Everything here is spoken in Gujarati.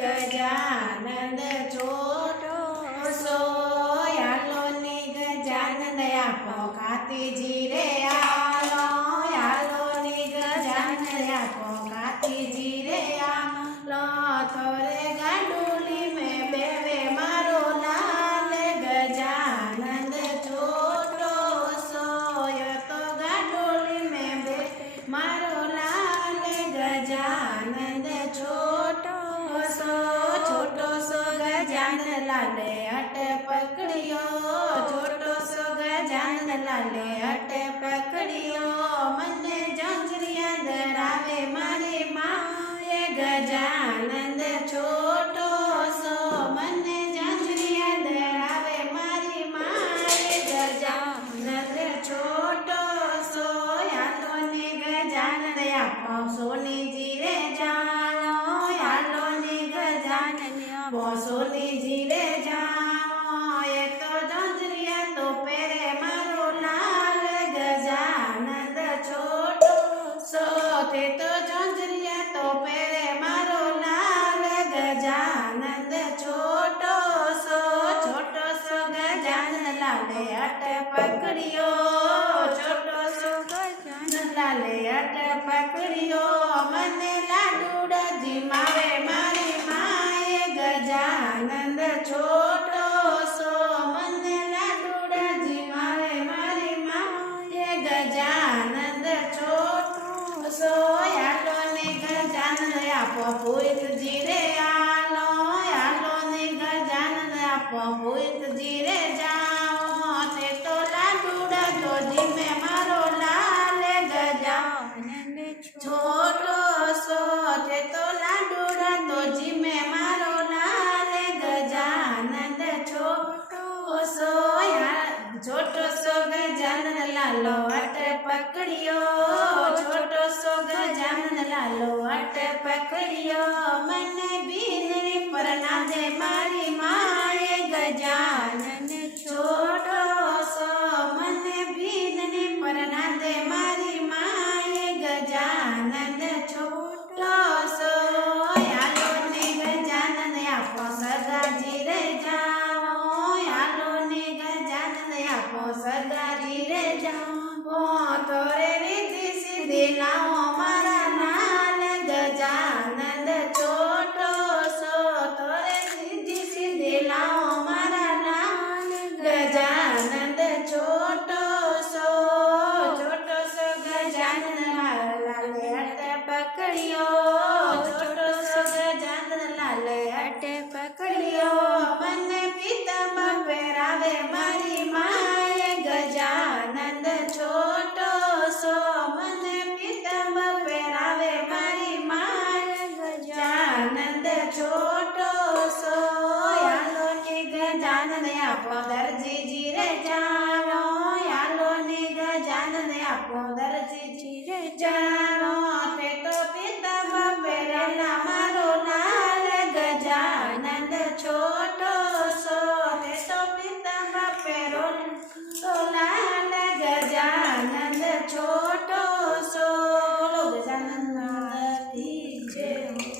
ગજાનંદ છોટો સો યાલો ને ગજાનંદ આપો ખાતીજી રે આલો યાલો ને ગજાનંદ આપો ખાતીજી રે આલો થોરે ગાડુલી મે બેવે મારો લાલ ગજાનંદ છોટો સો તો ગાડુલી મે બે મારો લાલ ગજાનંદ છોટો સો ગજાનંદ લાલે અટ પકડ્યો છોટો સો ગજાનંદ લાલે અટ પકડ્યો મને જંજરિયા ધરાવે મારી માએ ગજાનંદ છોટો સો મને જંજરિયા ધરાવે મારી માએ ગજાનંદ છોટો સો યાલો ને ગજાનંદ આપો સોનીજી રે જાનો યાલો ને ગજાનંદ સોનીજી રે જાનો એ તો જંજરિયા તો પહેરે મારો લાલ ગજાનંદ છોટો સો તે તો જંજરિયા તો પહેરે મારો લાલ ગજાનંદ છોટો સો ગજાનંદ લાલે અટ પકડ્યો છોટો સો ગજાનંદ લાલે અટ પકડ્યો મને લાડુડા જીમાવે મારી માએ ગજાનંદ છોટો સો મને લાડુડા જીમાવે મારી માએ ગજાનંદ છોટો સો યાલો ને ગજાનંદ આપો ભૂતજી રે આલો યાલો ને ગજાનંદ આપો ભૂતજી રે જાઓ તે તો લાડુડા જોજી મે મારો લાલ ગજાનંદ છોટો સો તે તો લાડુડા જોજી મે મારો લાલ ગજાનંદ છોટો સો છોટો સો ગજાનંદ લાલો અટ પકડ્યો છોટો સો ગજાનંદ લાલો અટ પકડ્યો મને બીનરી પર નાદે મારી માએ ગજાનંદ છોટો સો મને બીનરી પર નાદે મારી માએ ગજાનંદ છોટો સો યાલો ને ગજાનંદ આપો સદાજી રે જાઓ યાલો ને ગજાનંદ આપો સદાજી રે જાઓ તોરે રીતિ સીધી લાવો મારા લાલ ગજાનંદ છોટો સો તોરે રીતિ સીધી લાવો મારા લાલ ગજાનંદ છોટો સો ગજાનંદ લાલે અટ પકડ્યો છોટો સો ગજાનંદ લાલે અટ પકડ્યો મને પિતાંબર પહેરાવે મારી માએ ગજાનંદ છોટો સો મને પિતાંબર પહેરાવે મારી માએ ગજાનંદ છોટો સો યાલો ને ગજાનંદ આપો દરજીજી રે જાનો યાલો ને ગજાનંદ આપો દરજીજી રે જાનો તે તો પિતાંબર પહેરેલા મારો લાલ ગજાનંદ છોટો સો તે તો પિતાંબર પહેરો તો લાલ ગજાનંદ છોટો સો ગજાનંદ